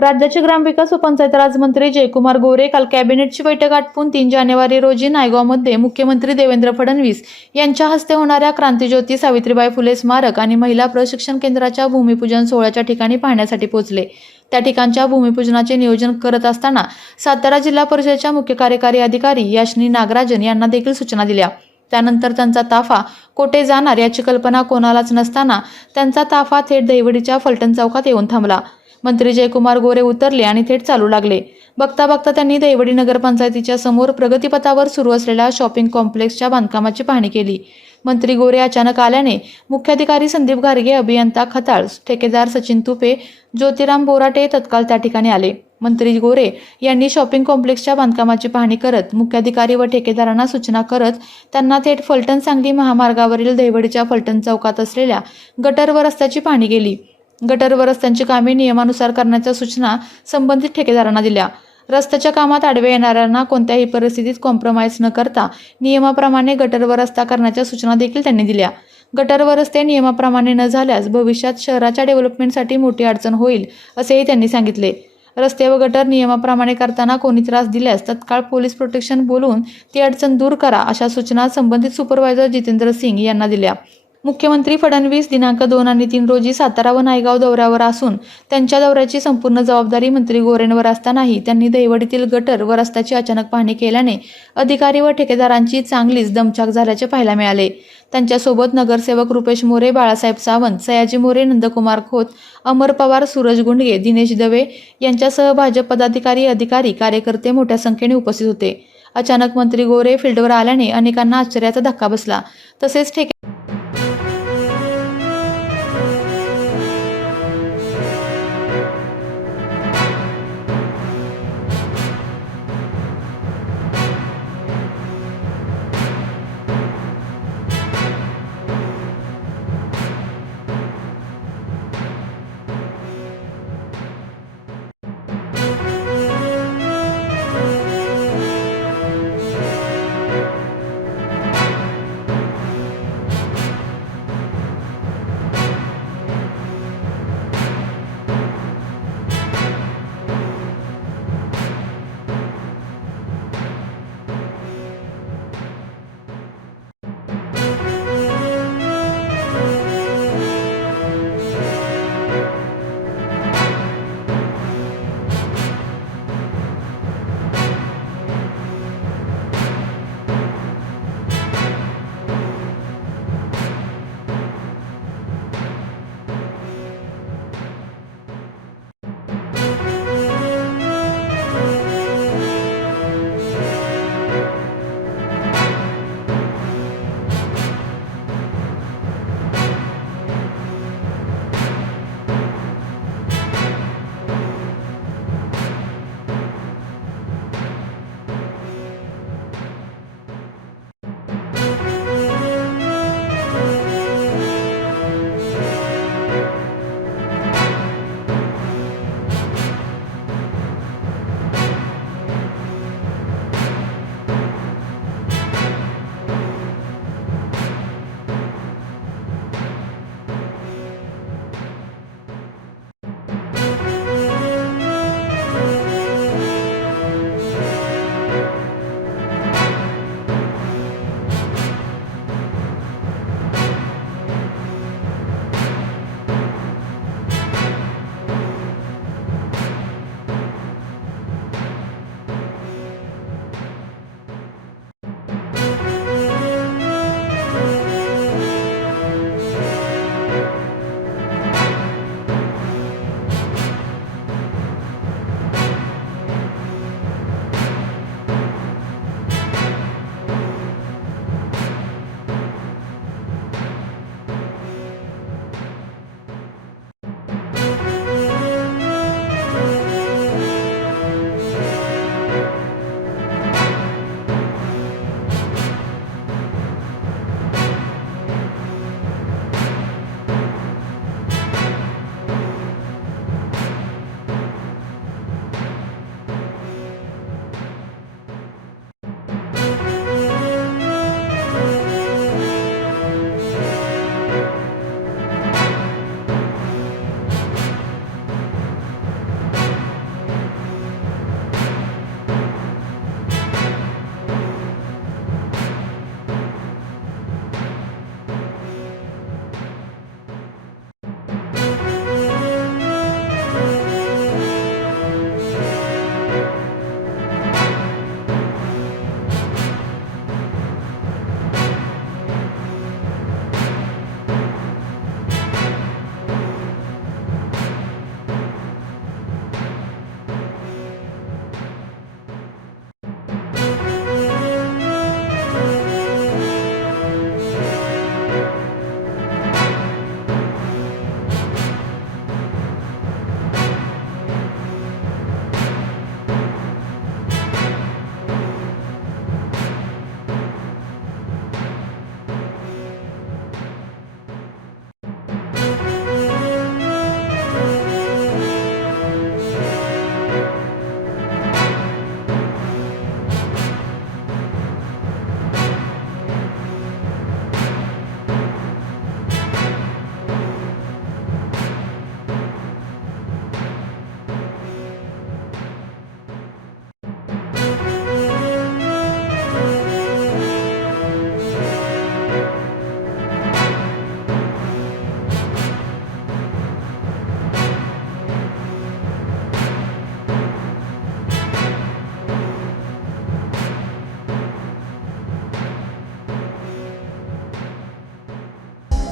राज्याचे ग्रामविकास व पंचायत राज मंत्री जयकुमार गोरे काल कॅबिनेटची बैठक आटपून तीन जानेवारी रोजी नायगावमध्ये मुख्यमंत्री देवेंद्र फडणवीस यांच्या हस्ते होणाऱ्या क्रांतीज्योती सावित्रीबाई फुले स्मारक आणि महिला प्रशिक्षण केंद्राच्या भूमिपूजन सोहळ्याच्या ठिकाणी पाहण्यासाठी पोहोचले. त्या ठिकाणच्या भूमिपूजनाचे नियोजन करत असताना सातारा जिल्हा परिषदेच्या मुख्य कार्यकारी अधिकारी याशनी नागराजन यांना देखील सूचना दिल्या. त्यानंतर त्यांचा ताफा कोठे जाणार याची कल्पना कोणालाच नसताना त्यांचा ताफा थेट दहिवडीच्या फलटण चौकात येऊन थांबला. मंत्री जयकुमार गोरे उतरले आणि थेट चालू लागले. बघता बघता त्यांनी दैवडी नगरपंचायतीच्या समोर प्रगतीपथावर सुरू असलेल्या शॉपिंग कॉम्प्लेक्सच्या बांधकामाची पाहणी केली. मंत्री गोरे अचानक आल्याने मुख्याधिकारी संदीप गार्गे अभियंता खताळ ठेकेदार सचिन तुपे ज्योतिराम बोराटे तत्काळ त्या ठिकाणी आले. मंत्री गोरे यांनी शॉपिंग कॉम्प्लेक्सच्या बांधकामाची पाहणी करत मुख्याधिकारी व ठेकेदारांना सूचना करत त्यांना थेट फलटण सांगली महामार्गावरील दहिवडीच्या फलटण चौकात असलेल्या गटर व रस्त्याची पाहणी केली. गटर रस्त्यांची कामे नियमानुसार करण्याच्या सूचना संबंधित ठेकेदारांना दिल्या. रस्त्याच्या कामात आडवे येणाऱ्यांना कोणत्याही परिस्थितीत कॉम्प्रोमाइज न करता नियमाप्रमाणे गटरवर रस्ता करण्याच्या सूचना देखील त्यांनी दिल्या. गटरवर रस्ते नियमाप्रमाणे न झाल्यास भविष्यात शहराच्या डेव्हलपमेंटसाठी मोठी अडचण होईल असेही त्यांनी सांगितले. रस्ते व गटर नियमाप्रमाणे करताना कोणी त्रास दिल्यास तत्काळ पोलीस प्रोटेक्शन बोलून ती अडचण दूर करा अशा सूचना संबंधित सुपरवायझर जितेंद्र सिंग यांना दिल्या. मुख्यमंत्री फडणवीस दिनांक दोन आणि तीन रोजी सातारा व नायगाव दौऱ्यावर असून त्यांच्या दौऱ्याची संपूर्ण जबाबदारी मंत्री गोरेंवर असतानाही त्यांनी दहिवडीतील गटर व रस्त्याची अचानक पाहणी केल्याने अधिकारी व ठेकेदारांची चांगलीच दमछाक झाल्याचे पाहायला मिळाले. त्यांच्यासोबत नगरसेवक रुपेश मोरे बाळासाहेब सावंत सयाजी मोरे नंदकुमार खोत अमर पवार सूरज गुंडगे दिनेश दवे यांच्यासह भाजप पदाधिकारी अधिकारी कार्यकर्ते मोठ्या संख्येने उपस्थित होते. अचानक मंत्री गोरे फील्डवर आल्याने अनेकांना आश्चर्याचा धक्का बसला. तसेच ठेके